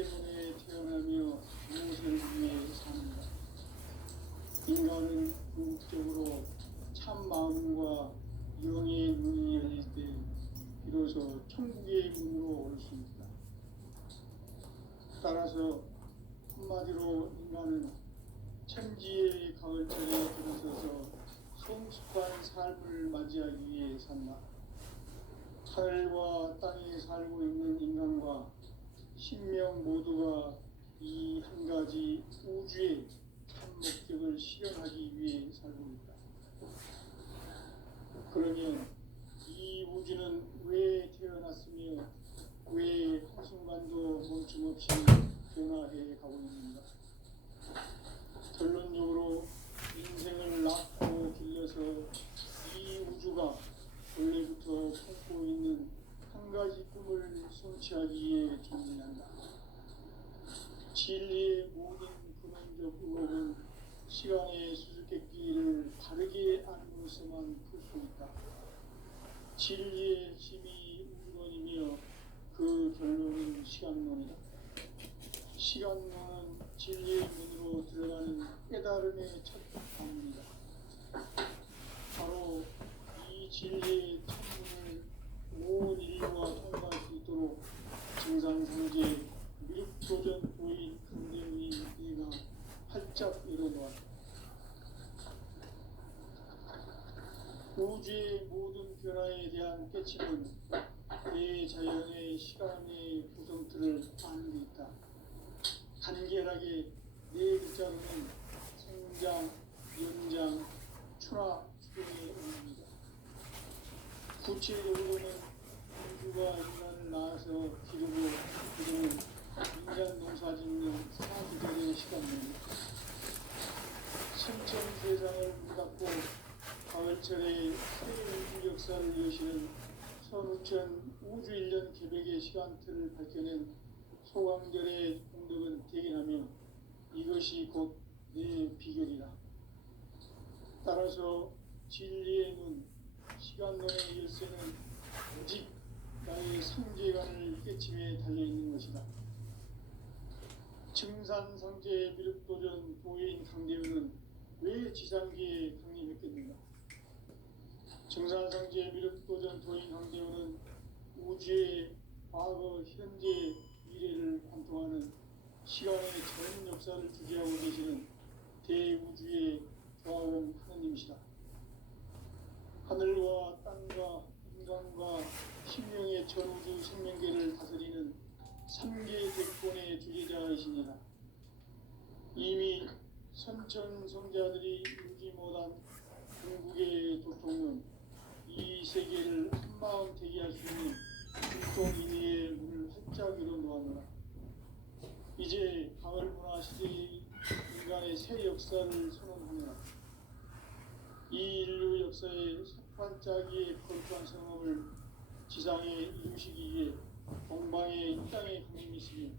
때문에 태어나며 무엇을 위해 사는가? 인간은 궁극적으로 참 마음과 영의 문이 열릴 때 비로소 천국의 문으로 올 수 있다. 따라서 한마디로 인간은 천지의 가을철에 들어서서 성숙한 삶을 맞이하기 위해 산다. 하늘과 땅에 살고 있는 인간과 신명 모두가 이 한 가지 우주의 참 목적을 실현하기 위해 살고 있다. 그러면 이 우주는 왜 태어났으며 왜 한순간도 멈춤없이 변화해 가고 있는가? 결론적으로 인생을 낳고 길러서 이 우주가 원래부터 품고 있는 한 가지 꿈을 성취하기 위해 존재한다. 진리의 모든 근원적 의혹은 시간의 수수께끼를 바르게 알므로서만 풀 수 있다. 진리의 힘이 우주론이며 그 결론은 시간론이다. 시간론은 진리의 문으로 들어가는 깨달음의 첫 방문이다. 바로 이 진리의 천문을 온 인류가 통과할 수 있도록 증산상제 미륵도전 도인 강대의 내가 활짝 열어놓았다. 우주의 모든 변화에 대한 깨침은 대자연의 시간의 구성틀을 아는 데 있다. 간결하게 네 글자로는 생장, 연장, 출하, 수경의 의미입니다. 구체적으로는 우주가 인간을 낳아서 기르고 그들은 인간 농사 짓는 사계절의 시간입니다. 천천 세상을 문닫고 가을철에 새 우주 역사를 여시는 선우천 우주 1년 개백의 시간틀을 밝혀낸 소강절의 공덕은 대견하며 이것이 곧 내 비결이다. 따라서 진리의 문, 시간론의 열쇠는 오직 나의 상제관을 깨침에 달려있는 것이다. 증산상제 미륵도전 도인 강대우는 왜 지상계에 강림했겠는가? 증산상제 미륵도전 도인 강대우는 우주의 과거, 현재, 미래를 관통하는 시간의 전 역사를 주재하고 계시는 대우주의 조화원 하느님이시다. 하늘과 땅과 인간과 신명의 전우주 생명계를 다스리는 3계 대권의 주제자이시니라. 이미 선천성자들이 울지 못한 궁극의 도통은 이 세계를 한마음 되게 할 수 있는 불통인의의 문을 활짝 열어놓았노라. 이제 가을 문화 시대의 인간의 새 역사를 선언하노라. 이 인류 역사의 석판짜기의 거룩한 성험을 지상에 이루시기 위해 동방의 이 땅에 강림이시니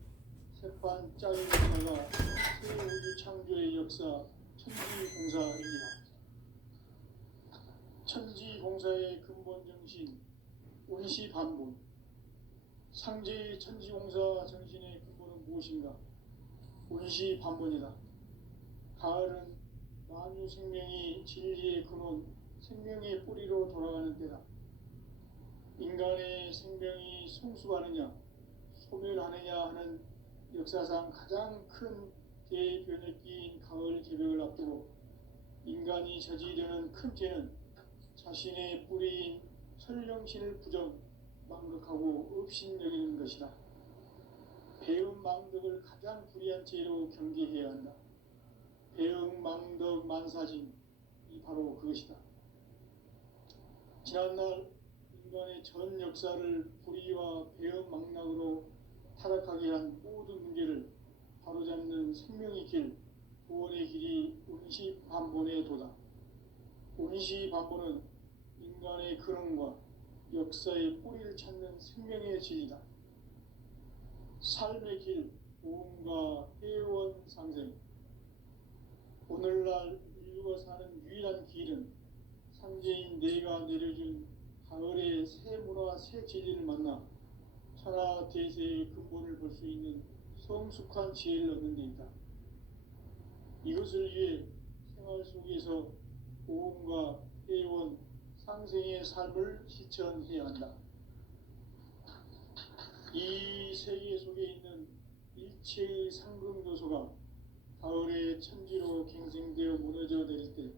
석판짜기 역사가 새 우주 창조의 역사 천지공사입니다. 천지공사의 근본 정신 운시반본. 상제의 천지공사 정신의 근본은 무엇인가? 운시반본이다. 가을은 만유 생명이 진리의 근원, 생명의 뿌리로 돌아가는 때다. 인간의 생명이 성숙하느냐, 소멸하느냐 하는 역사상 가장 큰 대변혁기인 가을 개벽을 앞두고 인간이 저지르는 큰 죄는 자신의 뿌리인 설령신을 부정, 망극하고 업신여기는 것이다. 배음 망덕을 가장 불의한 죄로 경계해야 한다. 배음 망덕 만사진, 이 바로 그것이다. 지난날 인간의 전 역사를 불의와 배음 망락으로 타락하게 한 모든 문제를 바로잡는 생명의 길, 구원의 길이 운시반본의 도다. 운시반본은 인간의 근원과 역사의 뿌리를 찾는 생명의 진리다. 삶의 길, 보험과 회원상생. 오늘날 인류가 사는 유일한 길은 상제인 내가 내려준 가을의 새 문화, 새 진리를 만나 천하 대세의 근본을 볼 수 있는 성숙한 지혜를 얻는 데 있다. 이것을 위해 생활 속에서 보험과 회원, 상생의 삶을 실천해야 한다. 이 세계 속에 있는 일체의 상승 요소가 가을의 천지로 갱생되어 무너져 내릴 때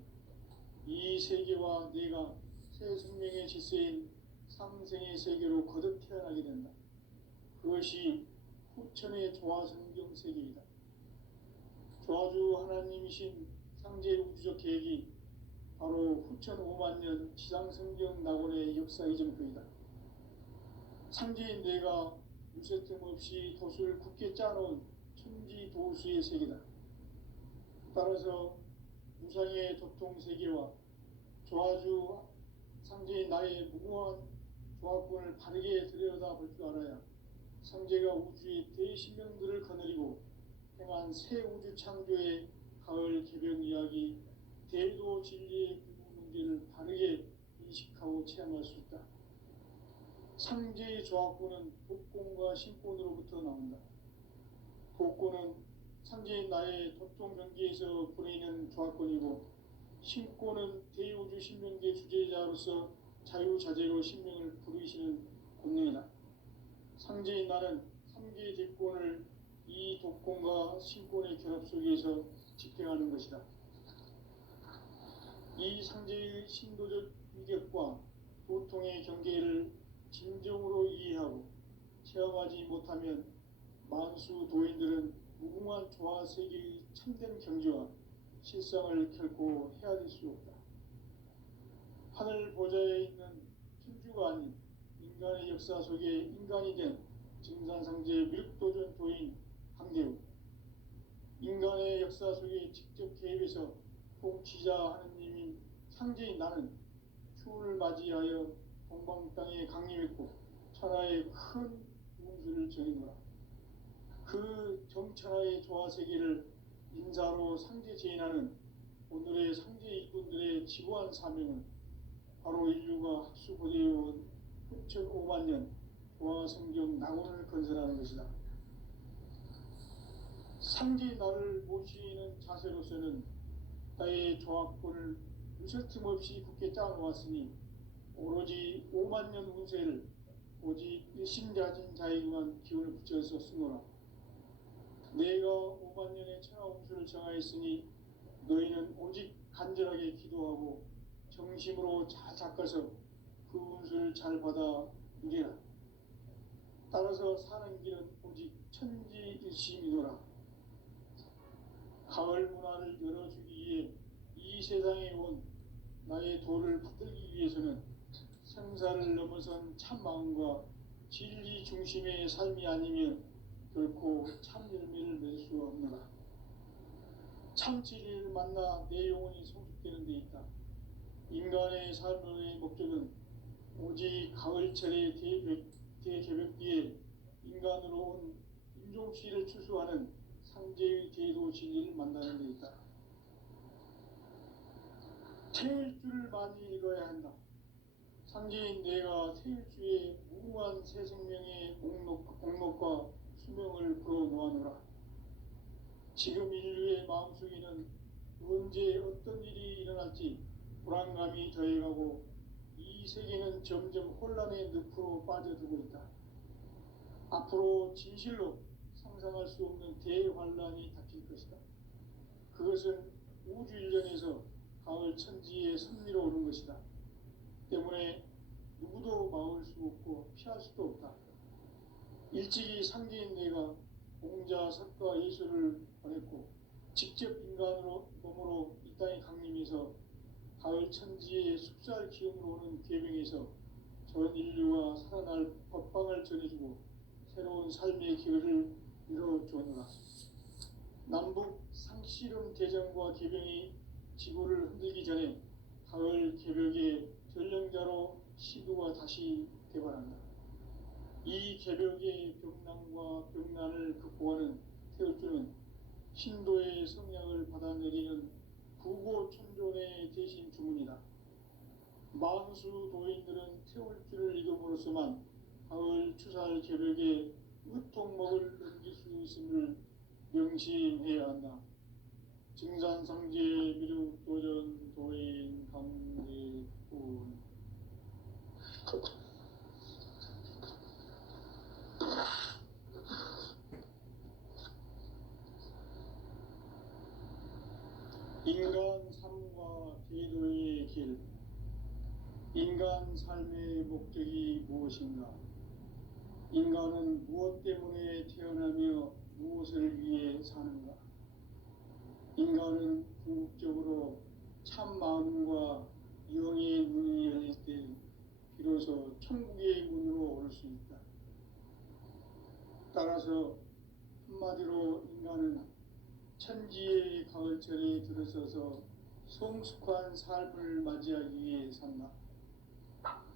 이 세계와 내가 새 생명의 질서인 상생의 세계로 거듭 태어나게 된다. 그것이 후천의 조화성경 세계이다. 조화주 하나님이신 상제 우주적 계획이 바로 후천 5만 년 지상성경 낙원의 역사의 점표이다. 상제인 내가 유세틈 없이 돛을 굳게 짜놓은 천지 도수의 세계다. 따라서 무상의 도통 세계와 조화주 상제인 나의 무궁한 조화권을 바르게 들여다볼 줄 알아야 상제가 우주의 대신명들을 거느리고 행한 새 우주 창조의 가을 개벽 이야기, 대도 진리의 구분 문제를 바르게 인식하고 체험할 수 있다. 상제의 조화권은 독권과 신권으로부터 나온다. 독권은 상제인 나의 도통 경계에서 보내는 조화권이고, 신권은 대우주 신명계 주제자로서 자유자재로 신명을 부르시는 권능이다. 상제인 나는 3개의 대권을 이 독권과 신권의 결합 속에서 집행하는 것이다. 이 상제의 신도적 위격과 도통의 경계를 진정으로 이해하고 체험하지 못하면 만수 도인들은 무궁한 조화 세계의 참된 경지와 실상을 결코 헤아릴 수 없다. 하늘 보좌에 있는 천주가 아닌 인간의 역사 속에 인간이 된 증산상제 밀도전 도인 강대우, 인간의 역사 속에 직접 개입해서 통치자 하느님인 상제인 나는 추운을 맞이하여 동방 땅에 강림했고 천하의 큰 운수를 정해노라. 그 정천하의 조화세계를 인사로 상제 제인하는 오늘의 상제 일꾼들의 지고한 사명은 바로 인류가 학수고대해온 후천 5만 년 조화성경 낙원을 건설하는 것이다. 상제 나를 모시는 자세로서는 나의 조화권을 유설틈 없이 굳게 짜놓았으니 오로지 5만 년 운세를 오직 일심자진 자에게만 기운을 붙여서 쓰노라. 내가 5만 년의 천하 운수를 정하였으니 너희는 오직 간절하게 기도하고 정심으로 잘 닦아서 그 운수를 잘 받아 누리라. 따라서 사는 길은 오직 천지일심이노라. 가을 문화를 열어주기 위해 이 세상에 온 나의 도를 받들기 위해서는 생사를 넘어선 참마음과 진리 중심의 삶이 아니면 결코 참 열매를 맺을 수 없노라. 참 진리를 만나 내 영혼이 성숙되는 데 있다. 인간의 삶의 목적은 오직 가을철의 대개벽 뒤에 인간으로 온 인종씨를 추수하는 상제의 대도 진리를 만나는 데 있다. 태일주를 많이 읽어야 한다. 상제인 내가 태일주의 무궁한 새 생명의 공록과 수명을 불어놓아노라. 지금 인류의 마음속에는 언제 어떤 일이 일어날지 불안감이 더해가고 이 세계는 점점 혼란의 늪으로 빠져들고 있다. 앞으로 진실로 상상할 수 없는 대환란이 닥칠 것이다. 그것은 우주 일련에서 가을 천지의 섭리로 오는 것이다. 때문에 누구도 막을 수 없고 피할 수도 없다. 일찍이 상제인 내가 공자, 석가, 예수를 보냈고 직접 인간으로 몸으로 이 땅에 강림해서 가을 천지의 숲살 기운으로 오는 계명에서 전 인류가 살아날 법방을 전해주고 새로운 삶의 기회를 이뤄주었노라. 남북 상씨름 대전과 개병이 지구를 흔들기 전에 가을 개벽의 전령자로 시두가 다시 개발한다. 이 개벽의 병난과 병난을 극복하는 태울주는 신도의 성량을 받아내리는 구고천존의 대신 주문이다. 만수 도인들은 태울주를 읽음으로써만 가을 추살 개벽의 의통목을 넘길 수 있음을 명심해야 한다. 증산상제 미륵 도전 도인 강제군 인간 삶과 계도의 길. 인간 삶의 목적이 무엇인가? 인간은 무엇 때문에 태어나며 무엇을 위해 사는가? 인간은 궁극적으로 참 마음과 영의 문이 열릴 때 비로소 천국의 문으로 올 수 있다. 따라서 한마디로 인간은 천지의 가을철에 들어서서 성숙한 삶을 맞이하기 위해 산다.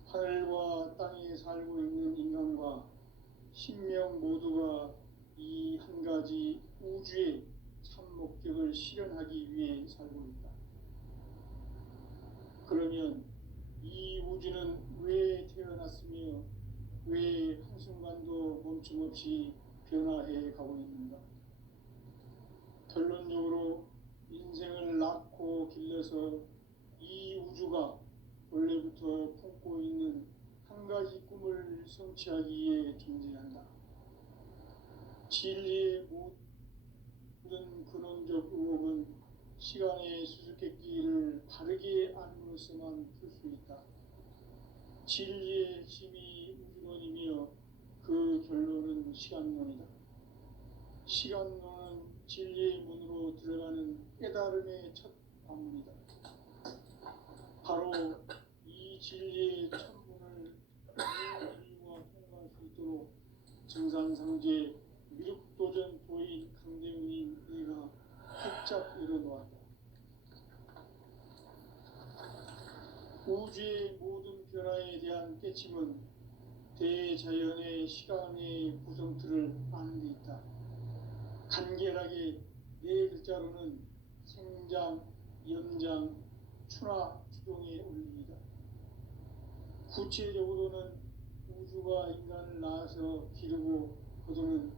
하늘과 땅에 살고 있는 인간과 신명 모두가 이 한 가지 우주의 참 목적을 실현하기 위해 살고 있다. 그러면 이 우주는 왜 태어났으며 왜 한순간도 멈춤없이 변화해 가고 있는가? 결론적으로 인생을 낳고 길러서 이 우주가 원래부터 품고 있는 한 가지 꿈을 성취하기 위해 존재한다. 진리의 모든 근원적 의혹은 시간의 수수께끼를 바르게 알므로서만 풀 수 있다. 진리의 핵심이 우주론이며 그 결론은 시간론이다. 시간론은 진리의 문으로 들어가는 깨달음의 첫 관문이다. 바로 이 진리의 첫 문을 모든 인류가 통과할 수 있도록 증산상제 미륵도전 도인 강대훈인 내가 활짝 열어놓았다. 우주의 모든 변화에 대한 깨침은 대자연의 시간의 구성틀을 아는 데 있다. 간결하게 네 글자로는 생장, 연장, 추나 추동의 원리이다. 구체적으로는 우주가 인간을 낳아서 기르고 거두는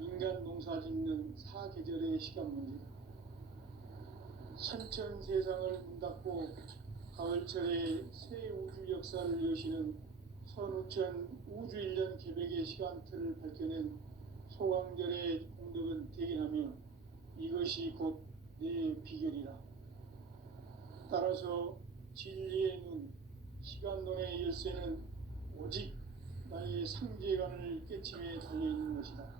인간 농사 짓는 사계절의 시간 문제다. 선천 세상을 문 닫고 가을철에 새 우주 역사를 여시는 선우천 우주 1년 계백의 시간틀을 밝혀낸 소강절의 공덕은 대견하며 이것이 곧 내 비결이라. 따라서 진리의 눈, 시간론의 열쇠는 오직 나의 상제관을 깨침에 달려있는 것이다.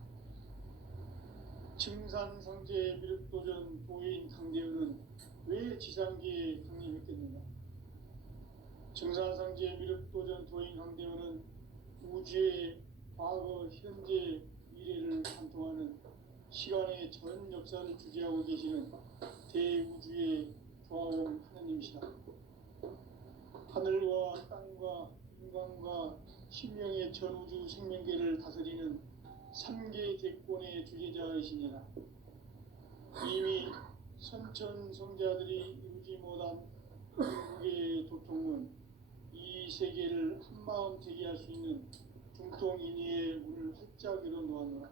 증산상제 미륵도전 도인 강대훈은 왜 지상계에 강림했겠는가? 증산상제 미륵도전 도인 강대훈은 우주의 과거, 현재, 미래를 관통하는 시간의 전 역사를 주재하고 계시는 대우주의 조화원 하느님이시다. 하늘과 땅과 인간과 신명의 전우주 생명계를 다스리는 3계 대권의 주재자이시니라. 이미 선천성자들이 이루지 못한 중국의 도통은 이 세계를 한마음 되게 할 수 있는 중통인의의 문을 활짝 열어놓았노라.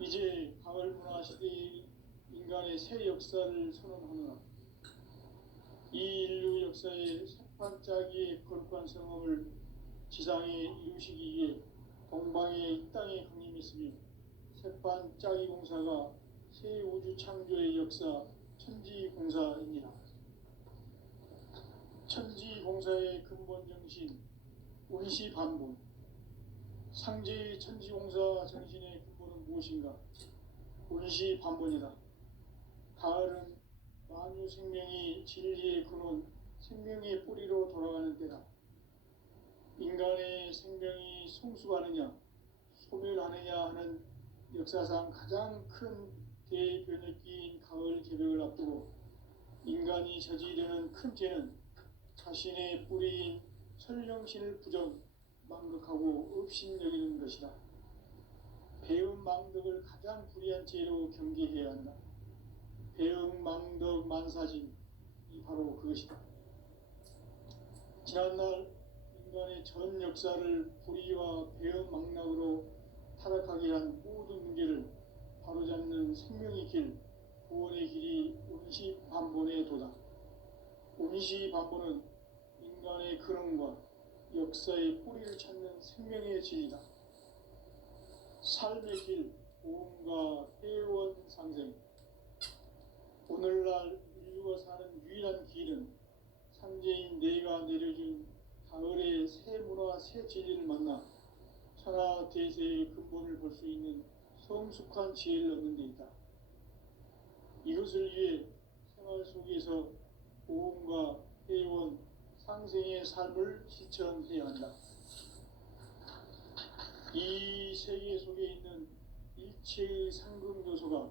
이제 가을 문화 시대의 인간의 새 역사를 선언하노라. 이 인류 역사의 새반짝이의 거룩한 성업을 지상에 이루시기 위해 동방의 이 땅에 강림했으며 새반짝이 공사가 새 우주 창조의 역사 천지공사이니라. 천지공사의 근본 정신 운시반본. 상제의 천지공사 정신의 근본은 무엇인가? 운시반본이다. 가을은 만유 생명이 진리의 근원, 생명의 뿌리로 돌아가는 때다. 인간의 생명이 성숙하느냐, 소멸하느냐 하는 역사상 가장 큰 대변혁기인 가을 개벽을 앞두고 인간이 저지르는 큰 죄는 자신의 뿌리인 설령신을 부정, 망극하고 업신여기는 것이다. 배음 망덕을 가장 불의한 죄로 경계해야 한다. 배음 망덕 만사진, 이 바로 그것이다. 지난날 인간의 전 역사를 불의와 배음 망락으로 타락하게 한 모든 문제를 바로잡는 생명의 길, 구원의 길이 운시반본에 도다. 운시반본은 인간의 근원과 역사의 뿌리를 찾는 생명의 진리다. 삶의 길, 보험과 회원 상생. 오늘날 인류가 사는 유일한 길은 삼재인 내가 내려준 가을의 새 문화, 새 진리를 만나 천하 대세의 근본을 볼 수 있는 성숙한 지혜를 얻는 데 있다. 이것을 위해 생활 속에서 보험과 회원, 상생의 삶을 실천해야 한다. 이 세계 속에 있는 일체의 상급 요소가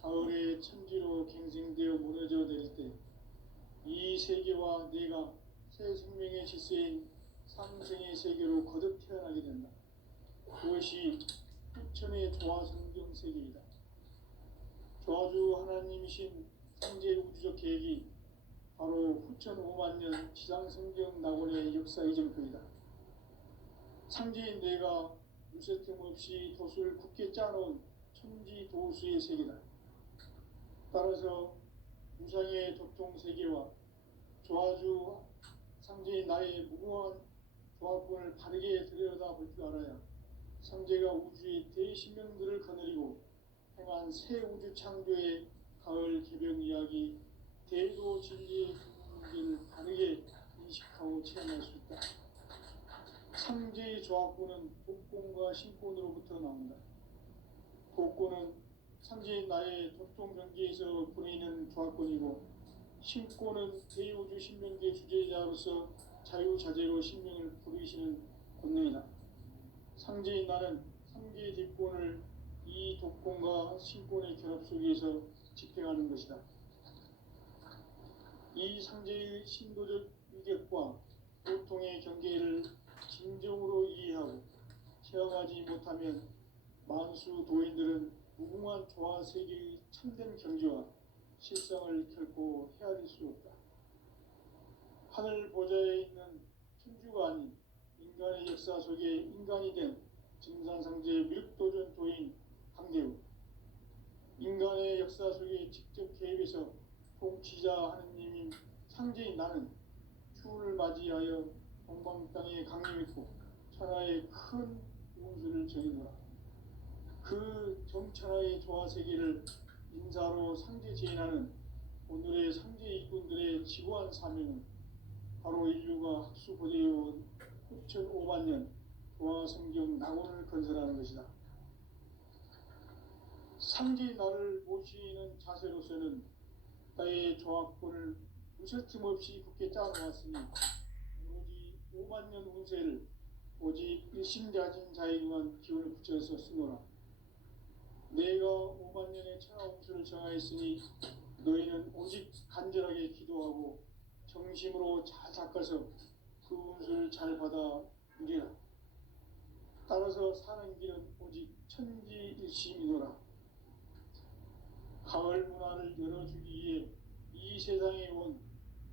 가을의 천지로 갱생되어 무너져 내릴 때 이 세계와 내가 새 생명의 질서인 상생의 세계로 거듭 태어나게 된다. 그것이 후천의 조화성경 세계이다. 조화주 하나님이신 창제 우주적 계획이 바로 후천 5만 년 지상성경 낙원의 역사 이정표이다. 창제인 내가 물새 틈 없이 도수를 굳게 짜놓은 천지 도수의 세계다. 따라서 무상의 도통 세계와 조화주 상제인 나의 무궁한 조합권을 바르게 들여다볼 줄 알아야 상제가 우주의 대신명들을 거느리고 행한 새 우주 창조의 가을 개병 이야기, 대도 진리의 문제를 바르게 인식하고 체험할 수 있다. 상제의 조합권은 복권과 신권으로부터 나온다. 복권은 상제인 나의 도통 경계에서 보내는 조합권이고, 신권은 대우주 신명계 주제자로서 자유자재로 신명을 부르시는 권능이다. 상제인 나는 상계의 뒷권을 이 독권과 신권의 결합 속에서 집행하는 것이다. 이 상제의 신도적 유격과 보통의 경계를 진정으로 이해하고 체험하지 못하면 만수 도인들은 무궁한 조화 세계의 참된 경지와 실상을 결코 헤아릴 수 없다. 하늘 보좌에 있는 천주가 아닌 인간의 역사 속에 인간이 된 증산상제 밀도전 도인 강대우, 인간의 역사 속에 직접 개입해서 통치자 하느님인 상제인 나는 추운을 맞이하여 동방 땅에 강림했고 천하의 큰 운수를 정해노라. 그 정천하의 조화세계를 인사로 상제 제인하는 오늘의 상제 일꾼들의 지고한 사명은 바로 인류가 학수고대해온 후천 5만 년 조화성경 낙원을 건설하는 것이다. 상제인 나를 모시는 자세로서는 나의 조합권을 무쇠틈 없이 굳게 짜놓았으니 오로지 5만 년 운세를 오직 일심자진 자에게만 기운을 붙여서 쓰노라. 내가 5만 년의 천하 운수를 정하였으니 너희는 오직 간절하게 기도하고 정심으로 잘 닦아서 그 운수를 잘 받아 누리라. 따라서 사는 길은 오직 천지일심이노라. 가을 문화를 열어주기 위해 이 세상에 온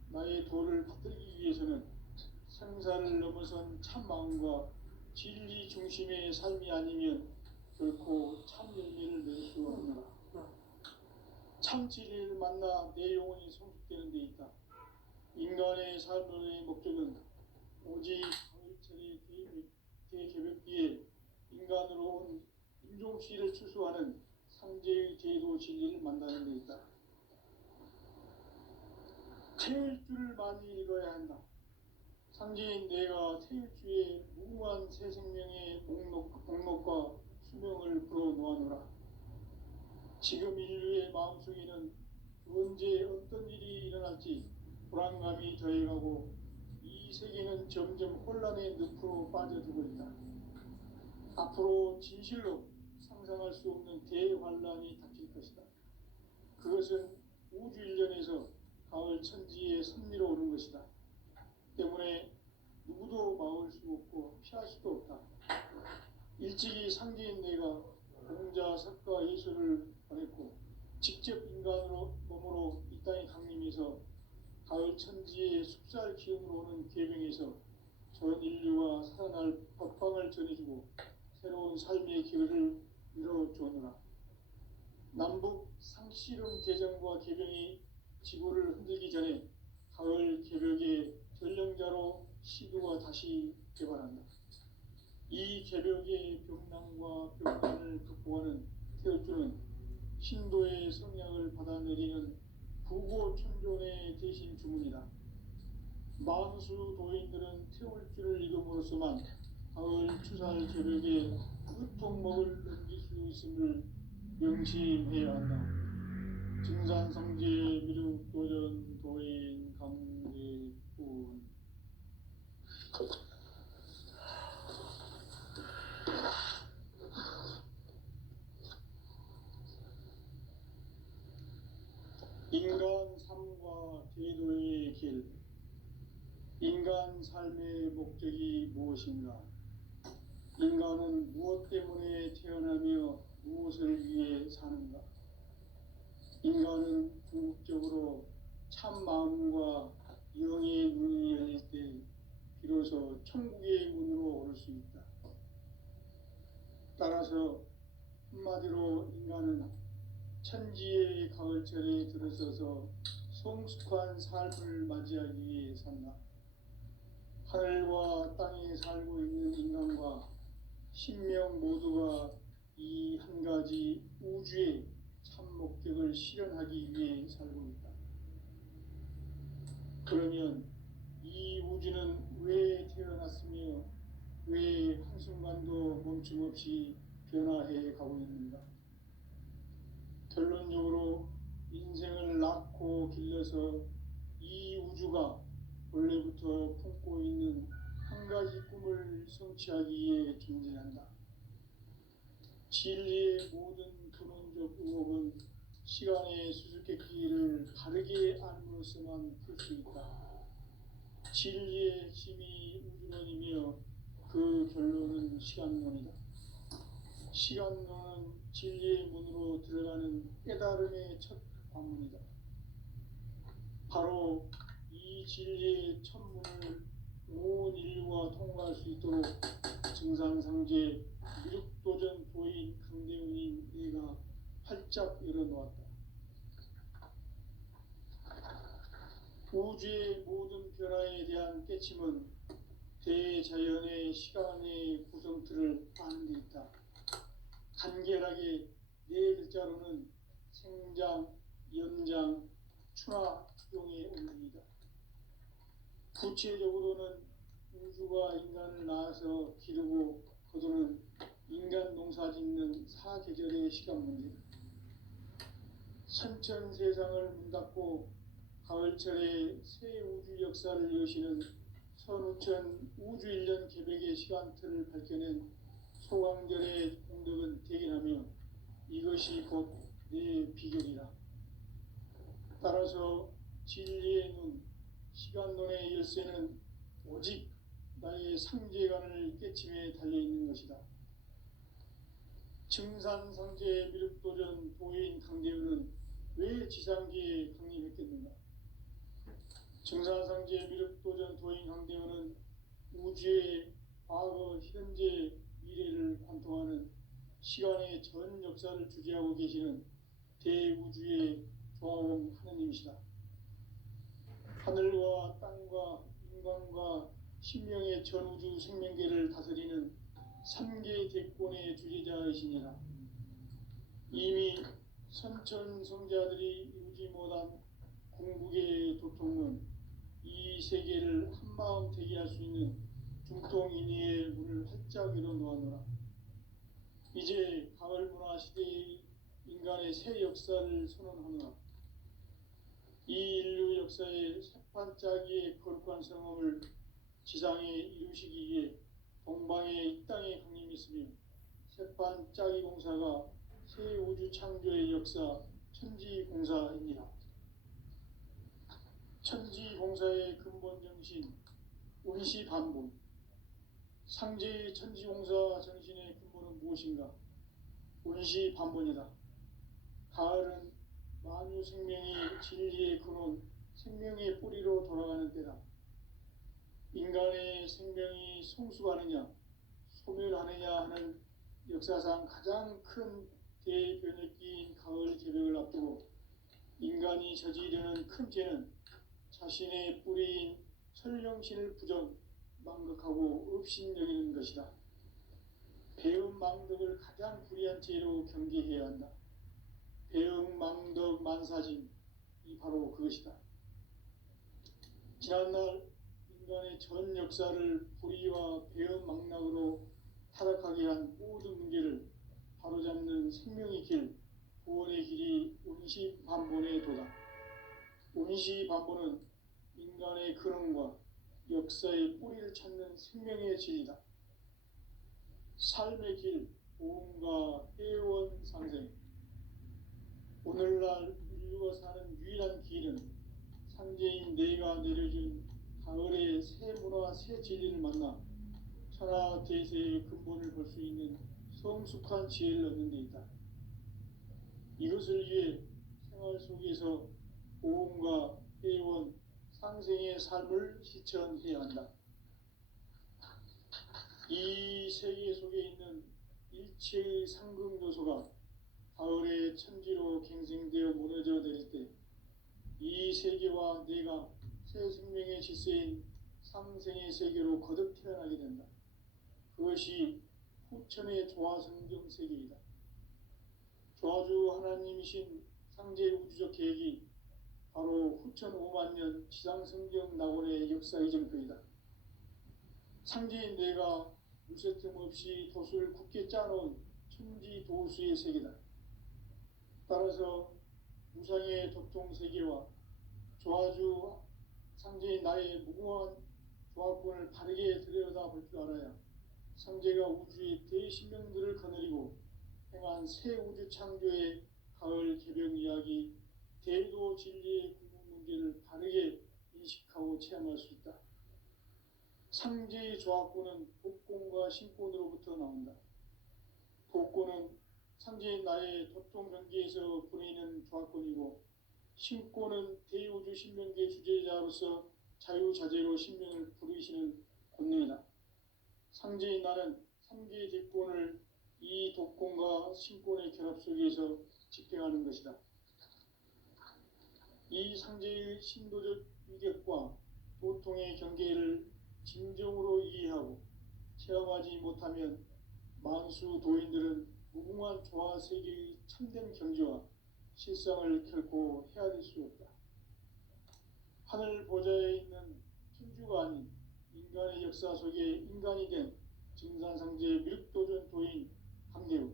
나의 도를 받들기 위해서는 생사를 넘어선 참 마음과 진리 중심의 삶이 아니면 결코 참 열매를 낼 수 없노라. 참 진리를 만나 내 영혼이 성숙되는 데 있다. 인간의 삶의 목적은 오직 가을철의 대개벽기에 인간으로 온 인종씨를 추수하는 상제의 제도 진리를 만나는 데 있다. 태일주를 많이 읽어야 한다. 상제인 내가 태일주의 무궁한 새 생명의 목록과 수명을 불어놓아노라. 지금 인류의 마음속에는 언제 어떤 일이 일어날지 불안감이 더해가고 이 세계는 점점 혼란의 늪으로 빠져들고 있다. 앞으로 진실로 상상할 수 없는 대환란이 닥칠 것이다. 그것은 우주 일련에서 가을 천지의 섭리로 오는 것이다. 때문에 누구도 막을 수 없고 피할 수도 없다. 일찍이 상제인 내가 공자, 석가, 예수를 보냈고 직접 인간으로 몸으로 이 땅에 강림해서 가을 천지의 숲살 기운으로 오는 계명에서 전 인류가 살아날 법방을 전해주고 새로운 삶의 기회를 열어주느라. 남북 상씨름 대전과 개병이 지구를 흔들기 전에 가을 개벽의 전령자로 시도가 다시 개발한다. 이 개벽의 벽난과 벽난을 극복하는 태어주는 신도의 성량을 받아내리는 부고천존의 대신 주문이다. 만수 도인들은 태울주를 이름으로서만 가을 추살 개벽의 끝통목을 넘길 수 있음을 명심해야 한다. 증산성제 미륵도전 도인 강대군. 인간 삶과 제도의 길. 인간 삶의 목적이 무엇인가? 인간은 무엇 때문에 태어나며 무엇을 위해 사는가? 인간은 궁극적으로 참 마음과 영의 문이 열릴 때 비로소 천국의 문으로 오를 수 있다. 따라서 한마디로 인간은 천지의 가을철에 들어서서 성숙한 삶을 맞이하기 위해 산다. 하늘과 땅에 살고 있는 인간과 신명 모두가 이 한 가지 우주의 참 목적을 실현하기 위해 살고 있다. 그러면 이 우주는 왜 태어났으며 왜 한순간도 멈춤없이 변화해 가고 있는가? 결론적으로 인생을 낳고 길러서 이 우주가 원래부터 품고 있는 한 가지 꿈을 성취하기 위해 존재한다. 진리의 모든 근원적 의혹은 시간의 수수께끼를 바르게 알므로서만 풀 수 있다. 진리의 핵심이 우주론이며 그 결론은 시간론이다. 시간론은 진리의 문으로 들어가는 깨달음의 첫 관문이다. 바로 이 진리의 첫 문을 온 인류가 통과할 수 있도록 증산상제 미륵도전 도인 강대훈인 내가 활짝 열어놓았다. 우주의 모든 변화에 대한 깨침은 대자연의 시간의 구성틀을 아는 데 있다. 간결하게 네 글자로는 생장, 연장, 추나 추종의 원리이다. 구체적으로는 우주가 인간을 낳아서 기르고 거두는 인간 농사 짓는 사계절의 시간 문제다. 선천 세상을 문 닫고 가을철에 새 우주 역사를 여시는 선우천 우주 1년 개벽의 시간틀을 밝혀낸 소강절의 공덕은 대견하며 이것이 곧 내 비결이라. 따라서 진리의 눈, 시간론의 열쇠는 오직 나의 상제관을 깨침에 달려있는 것이다. 증산상제 미륵도전 도인 강대훈은 왜 지상계에 강림했겠는가? 증산상제 미륵도전 도인 강대훈은 우주의 과거, 현재, 미래를 관통하는 시간의 전 역사를 주재하고 계시는 대우주의 조화원 하느님이시다. 하늘과 땅과 인간과 신명의 전우주 생명계를 다스리는 3개 대권의 주재자이시니라. 이미 선천성자들이 이루지 못한 궁극의 도통은 이 세계를 한마음 되게 할 수 있는 중통인의의 문을 활짝 열어놓았노라. 이제 가을 문화 시대의 인간의 새 역사를 선언하노라. 이 인류 역사의 새판짜기의 거룩한 성험을 지상에 이루시기 위해 동방의 이 땅에 강림했으며 새판짜기 공사가 새 우주 창조의 역사 천지공사입니다. 천지공사의 근본 정신 운시반본. 상제의 천지공사 정신의 근본은 무엇인가? 운시반본이다. 가을은 만유 생명이 진리의 근원, 생명의 뿌리로 돌아가는 때다. 인간의 생명이 성숙하느냐, 소멸하느냐 하는 역사상 가장 큰 대변혁기인 가을 개벽을 앞두고 인간이 저지르는 큰 죄는 자신의 뿌리인 설령신을 부정, 망각하고 업신여기는 것이다. 배음 망덕을 가장 불의한 죄로 경계해야 한다. 배음 망덕 만사진이 바로 그것이다. 지난날 인간의 전 역사를 불의와 배음 망락으로 타락하게 한 모든 문제를 바로잡는 생명의 길, 구원의 길이 운시반본에 도다. 운시반본은 인간의 근원과 역사의 뿌리를 찾는 생명의 진리다. 삶의 길, 보험과 회원 상생. 오늘날 인류가 사는 유일한 길은 상제인 내가 내려준 가을의 새 문화, 새 진리를 만나 천하 대세의 근본을 볼 수 있는 성숙한 지혜를 얻는 데 있다. 이것을 위해 생활 속에서 보험과 회원, 상생의 삶을 실천해야 한다. 이 세계 속에 있는 일체의 상급 요소가 가을의 천지로 갱생되어 무너져 내릴 때 이 세계와 내가 새 생명의 질서인 상생의 세계로 거듭 태어나게 된다. 그것이 후천의 조화성경 세계이다. 조화주 하나님이신 상제 우주적 계획이 바로 후천 5만 년 지상성경 낙원의 역사 이정표이다. 상제인 내가 물새 틈 없이 도수를 굳게 짜놓은 천지 도수의 세계다. 따라서 무상의 도통 세계와 조화주 상제인 나의 무궁한 조화권을 바르게 들여다볼 줄 알아야 상제가 우주의 대신명들을 거느리고 행한 새 우주 창조의 가을 개벽 이야기, 대도 진리의 궁극 문제를 바르게 인식하고 체험할 수 있다. 상제의 조화권은 복권과 신권으로부터 나온다. 복권은 상제인 나의 도통 경계에서 보내는 조화권이고, 신권은 대우주 신명계 주제자로서 자유자재로 신명을 부르시는 권능이다. 상제인 나는 3개의 대권을 이 독권과 신권의 결합 속에서 집행하는 것이다. 이 상제의 신도적 위격과 도통의 경계를 진정으로 이해하고 체험하지 못하면 만수 도인들은 무궁한 조화 세계의 참된 경지와 실상을 결코 헤아릴 수 없다. 하늘 보좌에 있는 천주가 아닌 인간의 역사 속에 인간이 된 증산상제 미륵도전 도인 강대우,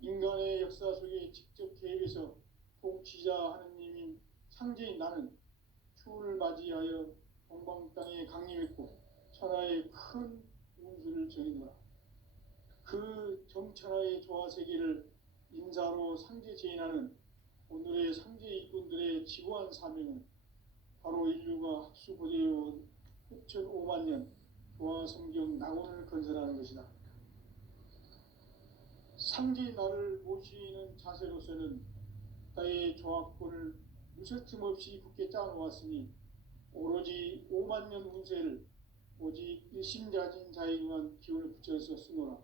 인간의 역사 속에 직접 개입해서 통치자 하느님인 상제인 나는 추운을 맞이하여 동방 땅에 강림했고 천하의 큰 운수를 정해노라. 그 정천하의 조화세계를 인사로 상제 제인하는 오늘의 상제 일꾼들의 지고한 사명은 바로 인류가 학수고대해온 후천 5만 년 조화성경 낙원을 건설하는 것이다. 상제의 나를 모시는 자세로서는 나의 조화권을 무쇠틈 없이 굳게 짜놓았으니 오로지 5만 년 운세를 오직 일심자진 자에게만 기운을 붙여서 쓰노라.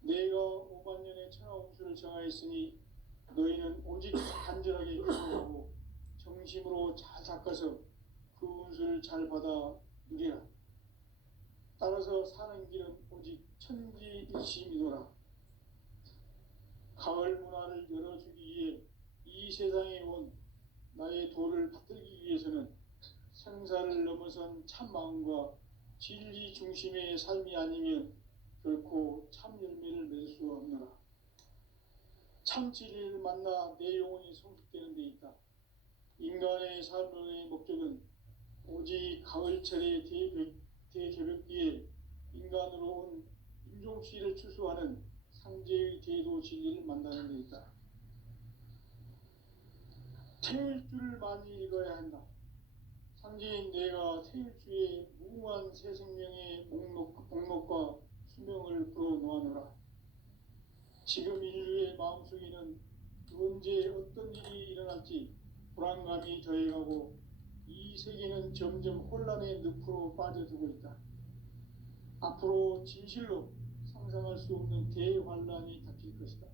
내가 5만 년의 천하 운수를 정하였으니 너희는 오직 간절하게 기도하고 정심으로 잘 닦아서 그 운수를 잘 받아 누리라. 따라서 사는 길은 오직 천지일심이노라. 가을 문화를 열어주기 위해 이 세상에 온 나의 도를 받들기 위해서는 생사를 넘어선 참마음과 진리 중심의 삶이 아니면 결코 참 열매를 맺을 수가 없노라. 참 진리를 만나 내 영혼이 성숙되는 데 있다. 인간의 삶의 목적은 오직 가을철의 대개벽기에 인간으로 온 인종씨를 추수하는 상제의 대도 진리를 만나는 데 있다. 태일주를 많이 읽어야 한다. 상제인 내가 태일주의 무궁한 새 생명의 목록과 수명을 불어놓아노라. 지금 인류의 마음속에는 언제 어떤 일이 일어날지 불안감이 더해가고 이 세계는 점점 혼란의 늪으로 빠져들고 있다. 앞으로 진실로 상상할 수 없는 대환란이 닥칠 것이다.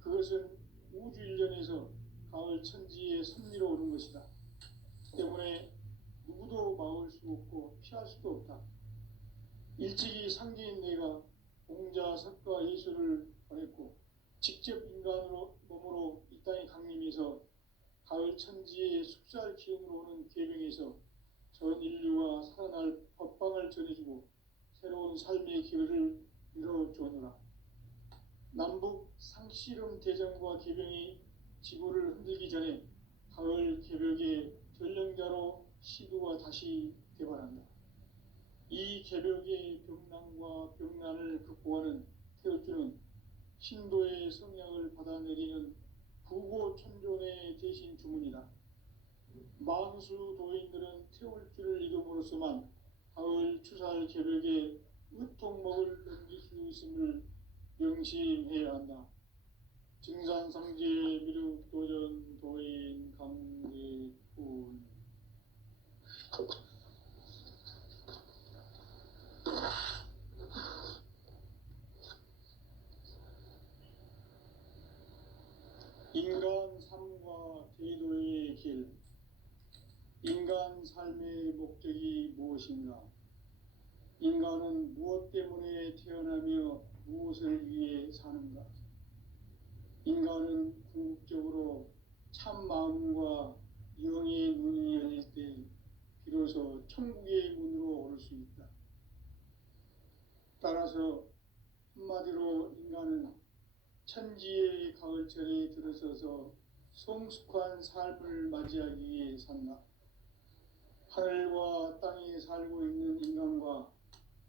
그것은 우주 일련에서 가을 천지의 섭리로 오는 것이다. 때문에 누구도 막을 수 없고 피할 수도 없다. 일찍이 상계인 내가 공자, 석가, 예수를 보냈고 직접 인간으로 몸으로 이 땅에 강림해서 가을 천지의 숙살 기운으로 오는 계명에서 전 인류가 살아날 법방을 전해주고 새로운 삶의 기회를 열어주었노라. 남북 상씨름 대전과 개병이 지구를 흔들기 전에 가을 개벽의 전령자로 시두가 다시 개발한다. 이 개벽의 병난과 병난을 극복하는 태우주는 신도의 성향을 받아내리는 부고천존의 대신 주문이다. 만수 도인들은 태울주를 이름으로서만 가을 추살 개벽에 으통목을 넘길 수 있음을 명심해야 한다. 증산상제 미륵 도전 도인 강대군. 인간 삶과 제도의 길. 인간 삶의 목적이 무엇인가? 인간은 무엇 때문에 태어나며 무엇을 위해 사는가? 인간은 궁극적으로 참 마음과 영의 눈이 열릴 때 비로소 천국의 문으로 오를 수 있다. 따라서 한마디로 인간은 천지의 가을철에 들어서서 성숙한 삶을 맞이하기 위해 산다. 하늘과 땅에 살고 있는 인간과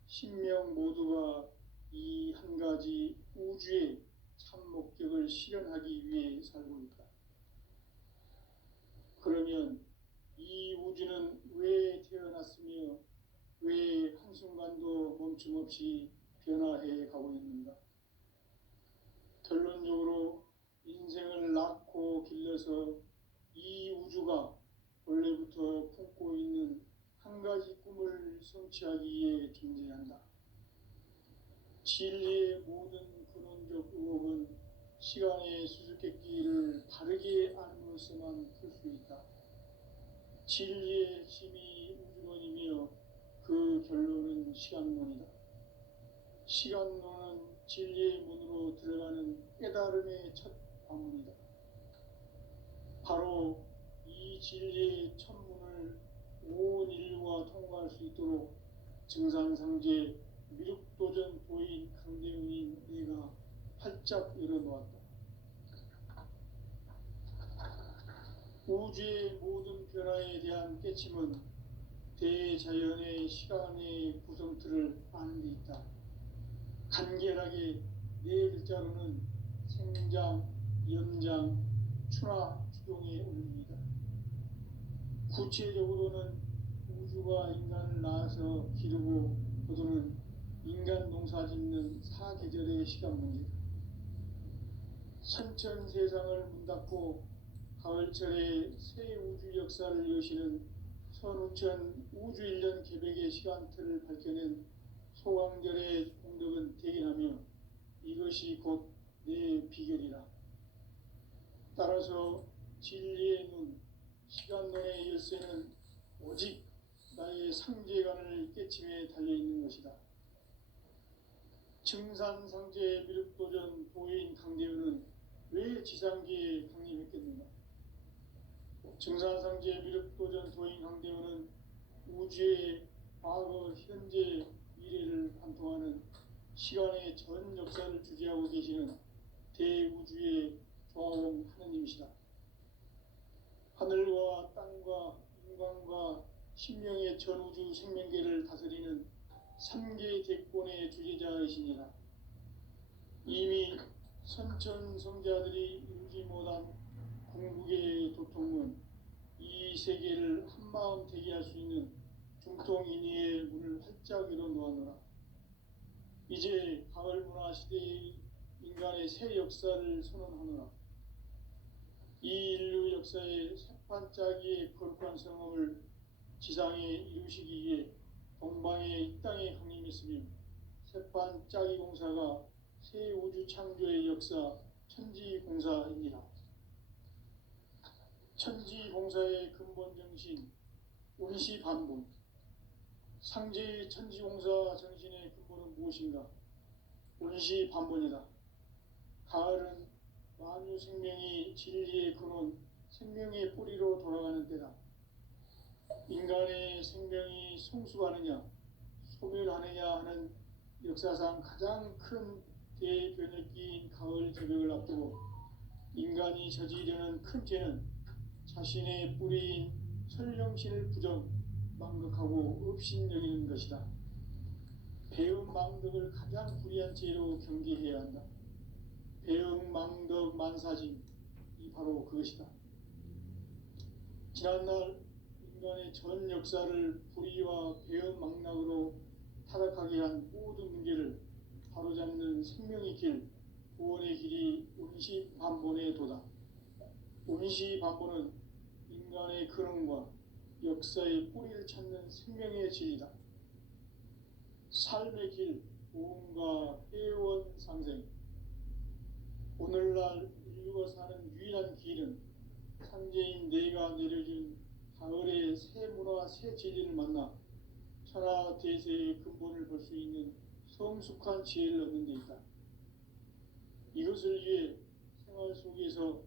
신명 모두가 이 한 가지 우주의 참 목적을 실현하기 위해 살고 있다. 그러면 이 우주는 왜 태어났으며 왜 한순간도 멈춤 없이 변화해 가고 있는가? 결론적으로 인생을 낳고 길러서 이 우주가 원래부터 품고 있는 한 가지 꿈을 성취하기 위해 존재한다. 진리의 모든 근원적 의혹은 시간의 수수께끼를 바르게 알므로서만 풀 수 있다. 진리의 핵심이 우주론이며 그 결론은 시간론이다. 시간론은 진리의 문으로 들어가는 깨달음의 첫 관문이다. 바로 이 진리의 첫 문을 온 인류가 통과할 수 있도록 증산상제 미륵도전 도인 강대웅인 내가 활짝 열어놓았다. 우주의 모든 변화에 대한 깨침은 대자연의 시간의 구성틀을 아는 데 있다. 간결하게 네 글자로는 생장, 연장, 추나 추동에 올립니다. 구체적으로는 우주가 인간을 낳아서 기르고 거두는 인간 농사 짓는 사계절의 시간 문제다. 선천 세상을 문 닫고 가을철에 새 우주 역사를 여시는 선우천 우주 1년 개백의 시간틀을 밝혀낸 소강절의 공덕은 대견하며 이것이 곧 내 비결이라. 따라서 진리의 눈, 시간론의 열쇠는 오직 나의 상제관을 깨침에 달려있는 것이다. 증산상제 미륵도전 도인 강대우는 왜 지상계에 강림했겠는가? 증산상제 미륵도전 도인 강대우는 우주의 과거, 현재, 미래를 관통하는 시간의 전 역사를 주재하고 계시는 대우주의 조화원 하느님이시다. 하늘과 땅과 인간과 신명의 전우주 생명계를 다스리는 3개 대권의 주재자이시니라. 이미 선천성자들이 이루지 못한 궁극의 도통은 이 세계를 한마음 되게 할 수 있는 중통인의의 문을 활짝 열어놓았노라. 이제 가을 문화 시대의 인간의 새 역사를 선언하노라. 이 인류 역사의 새판짜기의 거룩한 성업을 지상에 이루시기 위해 동방의 이 땅에 강림했으며 세판 짜기 공사가 새 우주 창조의 역사 천지공사입니다. 천지공사의 근본 정신 운시반본. 상제의 천지공사 정신의 근본은 무엇인가? 운시반본이다. 가을은 만유 생명이 진리의 근원, 생명의 뿌리로 돌아가는 때다. 인간의 생명이 성숙하느냐, 소멸하느냐 하는 역사상 가장 큰 대변혁기인 가을 저녁을 앞두고 인간이 저지르는 큰 죄는 자신의 뿌리인 설령신을 부정, 망극하고 업신여기는 것이다. 배음 망덕을 가장 불의한 죄로 경계해야 한다. 배음 망덕 만사진, 이 바로 그것이다. 지난날 인간의 전 역사를 불의와 배음 망락으로 타락하게 한 모든 문제를 바로잡는 생명의 길, 구원의 길이 운시반본의 도다. 운시반본은 인간의 근원과 역사의 뿌리를 찾는 생명의 진리다. 삶의 길, 보험과 회원 상생. 오늘날 인류가 사는 유일한 길은 상제인 내가 내려준 가을의 새 문화, 새 진리를 만나 천하 대세의 근본을 볼 수 있는 성숙한 지혜를 얻는 데 있다. 이것을 위해 생활 속에서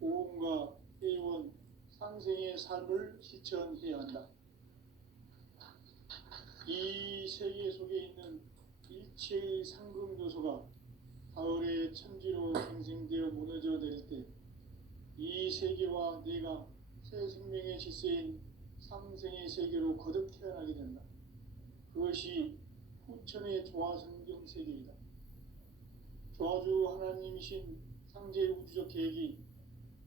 보험과 회원, 상생의 삶을 실천해야 한다. 이 세계 속에 있는 일체의 상금 요소가 가을의 천지로 생생되어 무너져 내릴 때 이 세계와 내가 새 생명의 질서인 상생의 세계로 거듭 태어나게 된다. 그것이 후천의 조화성경 세계이다. 조화주 하나님이신 상제 우주적 계획이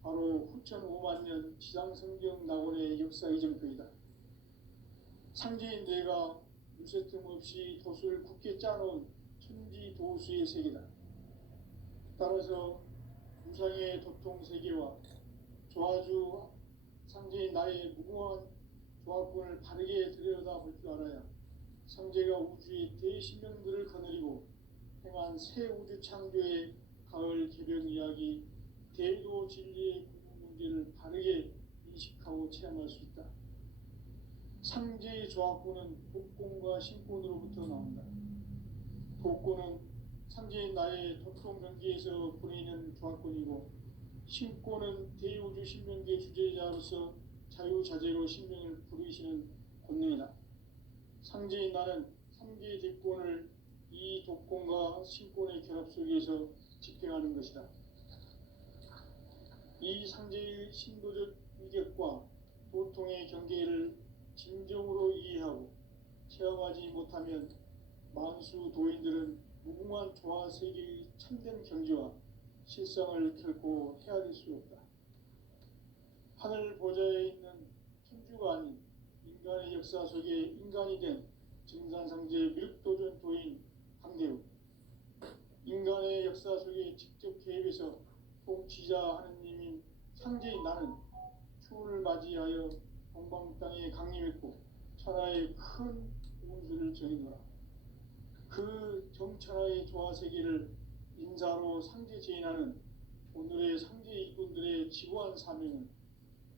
바로 후천 5만년 지상성경 낙원의 역사 이정표이다. 상제인 내가 유세 틈 없이 도수를 굳게 짜놓은 천지도수의 세계다. 따라서 무상의 도통세계와 조화주 상제인 나의 무궁한 조합권을 바르게 들여다볼 줄 알아야 상제가 우주의 대신명들을 거느리고 행한 새 우주 창조의 가을 개변 이야기, 대도 진리의 궁극 문제를 바르게 인식하고 체험할 수 있다. 상제의 조합권은 복권과 신권으로부터 나온다. 복권은 상제인 나의 도통 경계에서 보내는 조합권이고, 신권은 대우주 신명계 주제자로서 자유자재로 신명을 부르시는 권능이다. 상제인 나는 3개의 대권을 이 독권과 신권의 결합 속에서 집행하는 것이다. 이 상제의 신도적 위격과 도통의 경계를 진정으로 이해하고 체험하지 못하면 만수 도인들은 무궁한 조화 세계의 참된 경지와 실상을 결코 헤아릴 수 없다. 하늘 보좌에 있는 천주가 아닌 인간의 역사 속에 인간이 된 증산상제 미륵도전 도인 강대우, 인간의 역사 속에 직접 개입해서 통치자 하느님인 상제인 나는 추운을 맞이하여 동방 땅에 강림했고 천하의 큰 운수를 정해노라. 그 정천하의 조화세계를 인사로 상제 제인하는 오늘의 상제 일꾼들의 지구한 사명은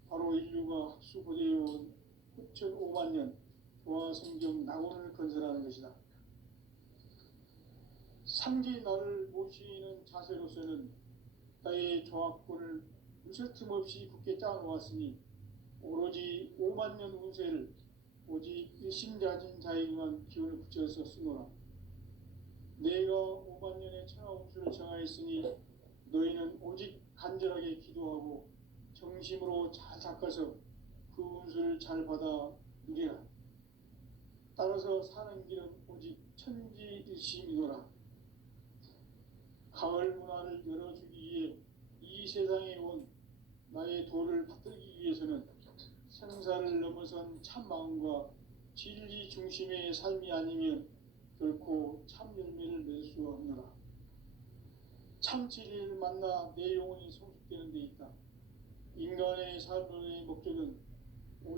바로 인류가 학수고대해온 후천 5만년 조화성경 낙원을 건설하는 것이다. 상제의 나를 모시는 자세로서는 나의 조합권을 무쇠틈 없이 굳게 짜놓았으니 오로지 5만년 운세를 오직 일심자진 자에게만 기운을 붙여서 쓰노라. 내가 5만년의 천하 운수를 정하였으니 너희는 오직 간절하게 기도하고 정심으로 잘 닦아서 그 운수를 잘 받아 누리라. 따라서 사는 길은 오직 천지일심이노라. 가을 문화를 열어주기 위해 이 세상에 온 나의 도를 받들기 위해서는 생사를 넘어선 참 마음과 진리 중심의 삶이 아니면 결코 참 열매를 맺을 수 없노라. 참 진리를 만나 내 영혼이 성숙되는 데 있다. 인간의 삶의 목적은